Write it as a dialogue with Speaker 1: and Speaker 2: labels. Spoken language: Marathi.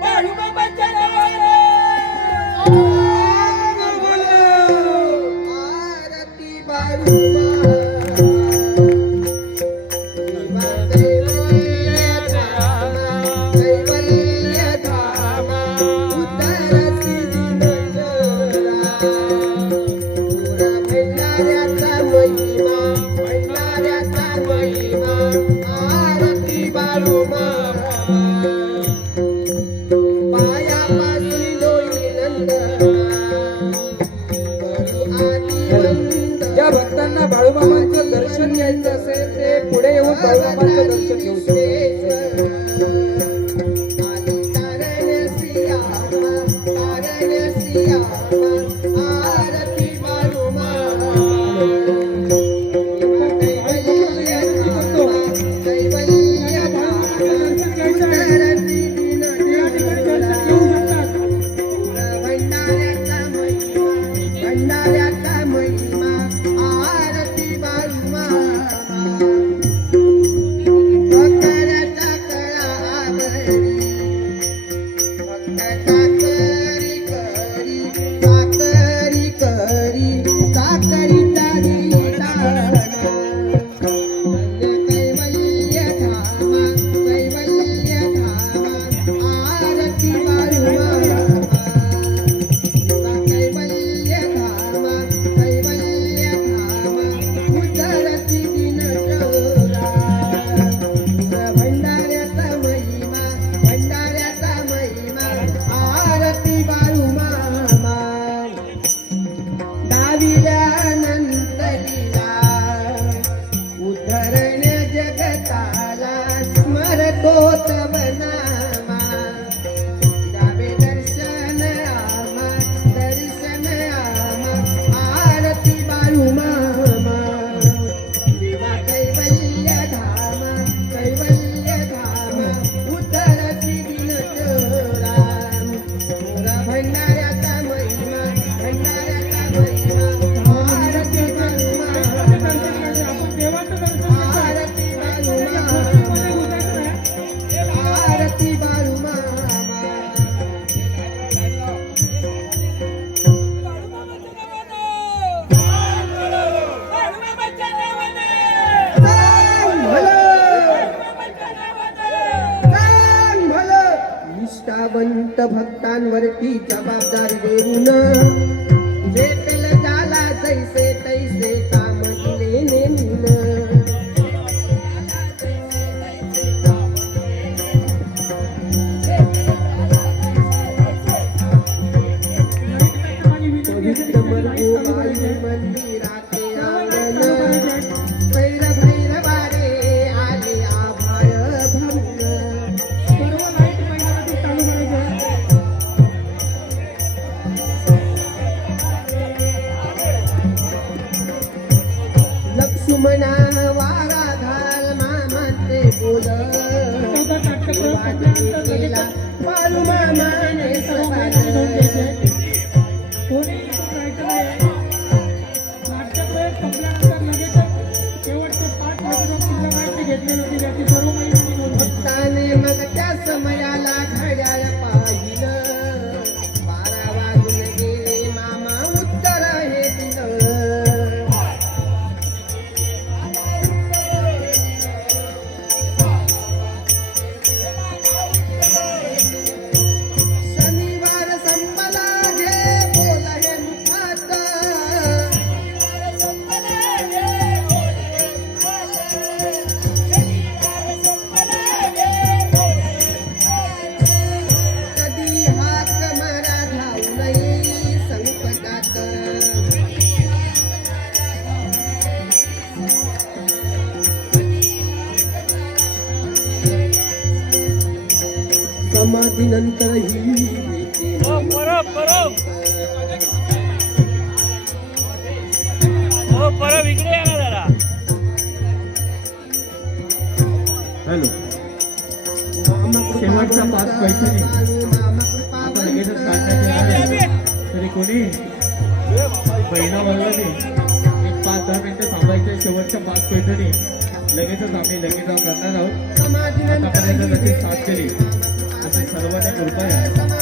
Speaker 1: Bye, you go back
Speaker 2: ज्या भक्तांना बाळूबाबांचं दर्शन घ्यायचं असेल ते पुढे येऊन बाळूबाबांचं दर्शन घेऊ शकतात.
Speaker 1: मुलांवरती जबाबदारी देऊन जे पेल झाला जैसे
Speaker 3: Thank you. समाधी नंतर
Speaker 4: हॅलो.
Speaker 2: शेवटचा पाच पैठणी आता लगेचच तरी कोणी बहिणा म्हणला एक पाच दहा मिनिटं थांबायचे शेवटच्या पाच पैठणी लगेचच आम्ही लगेच जाऊन करणार आहोत लगेच सात केली सर्वांनी कृपया